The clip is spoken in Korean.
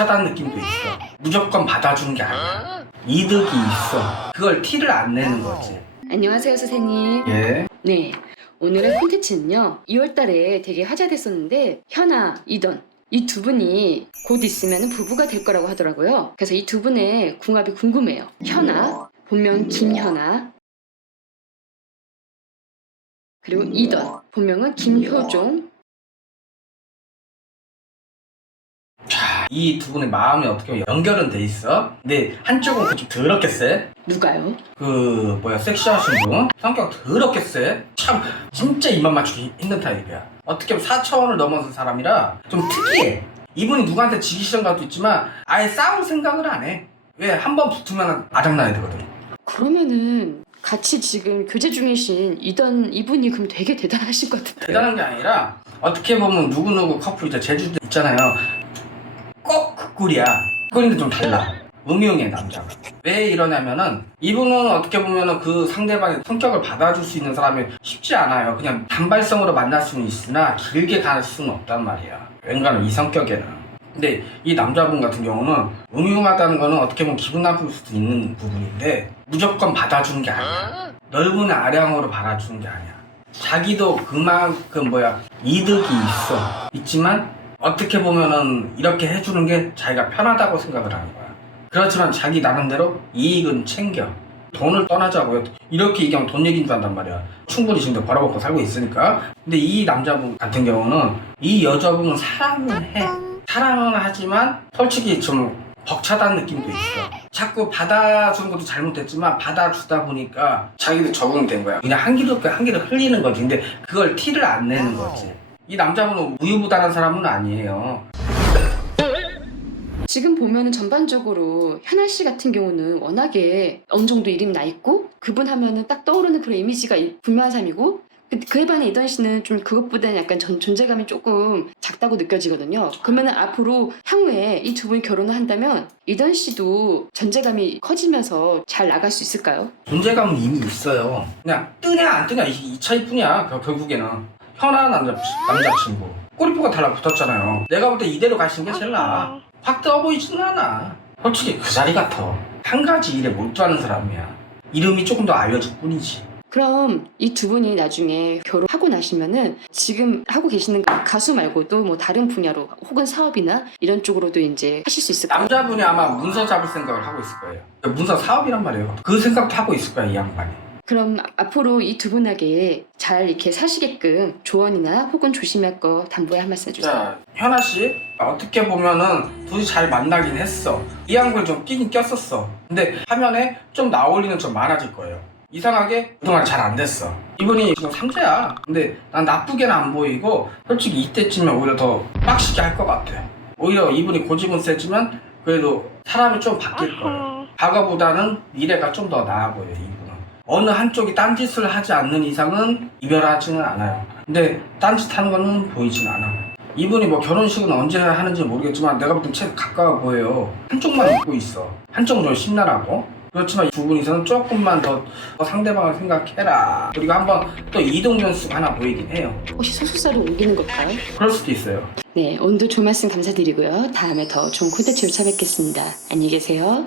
벅차다는 느낌도 있어. 무조건 받아주는 게 아니야. 이득이 있어. 그걸 티를 안 내는 거지. 안녕하세요, 선생님. 예. 네, 오늘의 콘텐츠는요. 2월달에 되게 화제됐었는데 현아, 이던 이 두 분이 곧 있으면 부부가 될 거라고 하더라고요. 그래서 이 두 분의 궁합이 궁금해요. 현아, 본명 김현아, 그리고 이던, 본명은 김효종. 이 두 분의 마음이 어떻게 연결은 돼 있어. 근데 한쪽은 좀 더럽게 세. 누가요? 섹시하신 분 성격 더럽게 세. 참 진짜 입맛 맞추기 힘든 타입이야. 어떻게 보면 4차원을 넘어선 사람이라 좀 특이해. 이분이 누구한테 지기 싫은 것도 있지만 아예 싸울 생각을 안 해. 왜? 한 번 붙으면 아작나야 되거든. 그러면은 같이 지금 교제 중이신 이던 이분이 그럼 되게 대단하신 것 같은데. 대단한 게 아니라 어떻게 보면 누구누구 커플 이제 제주도 있잖아요. 꼭 그 꼴이야. 그 꼴인데 좀 달라. 음흉해 남자가. 왜 이러냐면은 이분은 어떻게 보면은 그 상대방의 성격을 받아줄 수 있는 사람이 쉽지 않아요. 그냥 단발성으로 만날 수는 있으나 길게 갈 수는 없단 말이야. 왠가는 이 성격에는. 근데 이 남자분 같은 경우는 음흉하다는 거는 어떻게 보면 기분 나쁠 수도 있는 부분인데 무조건 받아주는 게 아니야. 넓은 아량으로 받아주는 게 아니야. 자기도 그만큼 이득이 있지만 어떻게 보면은 이렇게 해주는 게 자기가 편하다고 생각을 하는 거야. 그렇지만 자기 나름대로 이익은 챙겨. 돈을 떠나자고요. 이렇게 얘기하면 돈 얘기인 줄 안단 말이야. 충분히 지금도 벌어먹고 살고 있으니까. 근데 이 남자분 같은 경우는 이 여자분은 사랑을 해. 사랑은 하지만 솔직히 좀 벅차다는 느낌도 있어. 자꾸 받아주는 것도 잘못했지만 받아주다 보니까 자기도 적응된 거야. 그냥 한 길을 흘리는 거지. 근데 그걸 티를 안 내는 거지. 이 남자분은 우유부단한 사람은 아니에요. 지금 보면은 전반적으로 현아 씨 같은 경우는 워낙에 어느 정도 이름이 나 있고 그분 하면은 딱 떠오르는 그런 이미지가 분명한 사람이고 그에 반해 이던 씨는 좀 그것보다는 약간 존재감이 조금 작다고 느껴지거든요. 그러면은 앞으로 향후에 이 두 분이 결혼을 한다면 이던 씨도 존재감이 커지면서 잘 나갈 수 있을까요? 존재감은 이미 있어요. 그냥 뜨냐 안 뜨냐 이 차이뿐이야. 결국에는 현아 남자친구 꼬리표가 달라붙었잖아요. 내가 볼 때 이대로 가시는 게 제일 나아. 확 떠 보이지는 않아. 솔직히 그 자리 같아. 한 가지 일에 몰두하는 사람이야. 이름이 조금 더 알려질 뿐이지. 그럼 이 두 분이 나중에 결혼하고 나시면은 지금 하고 계시는 가수 말고도 뭐 다른 분야로 혹은 사업이나 이런 쪽으로도 이제 하실 수 있을까요? 남자분이 아마 문서 잡을 생각을 하고 있을 거예요. 문서 사업이란 말이에요. 그 생각도 하고 있을 거야 이 양반이. 그럼 앞으로 이 두 분에게 잘 이렇게 사시게끔 조언이나 혹은 조심할 거 담보에 한 말씀 해주세요. 자, 현아 씨 어떻게 보면은 둘이 잘 만나긴 했어. 이 양반이 좀 끼긴 꼈었어. 근데 화면에 좀 나올리는 좀 많아질 거예요. 이상하게 그동안 잘 안 됐어. 이분이 지금 3세야. 근데 난 나쁘게는 안 보이고 솔직히 이때쯤에 오히려 더 빡시게 할 것 같아. 오히려 이분이 고집은 세지만 그래도 사람이 좀 바뀔 거예요. 과거보다는 미래가 좀 더 나아 보여요. 이분은 어느 한쪽이 딴짓을 하지 않는 이상은 이별하지는 않아요. 근데 딴짓하는 거는 보이진 않아. 이분이 뭐 결혼식은 언제 하는지 모르겠지만 내가 볼 땐 채 가까워 보여요. 한쪽만 믿고 있어. 한쪽은 좀 심란하고. 그렇지만 두 분이서는 조금만 더 상대방을 생각해라. 그리고 한번 또 이동연수가 하나 보이긴 해요. 혹시 소속사로 옮기는 걸까요? 그럴 수도 있어요. 네, 오늘도 좋은 말씀 감사드리고요. 다음에 더 좋은 콘텐츠로 찾아뵙겠습니다. 안녕히 계세요.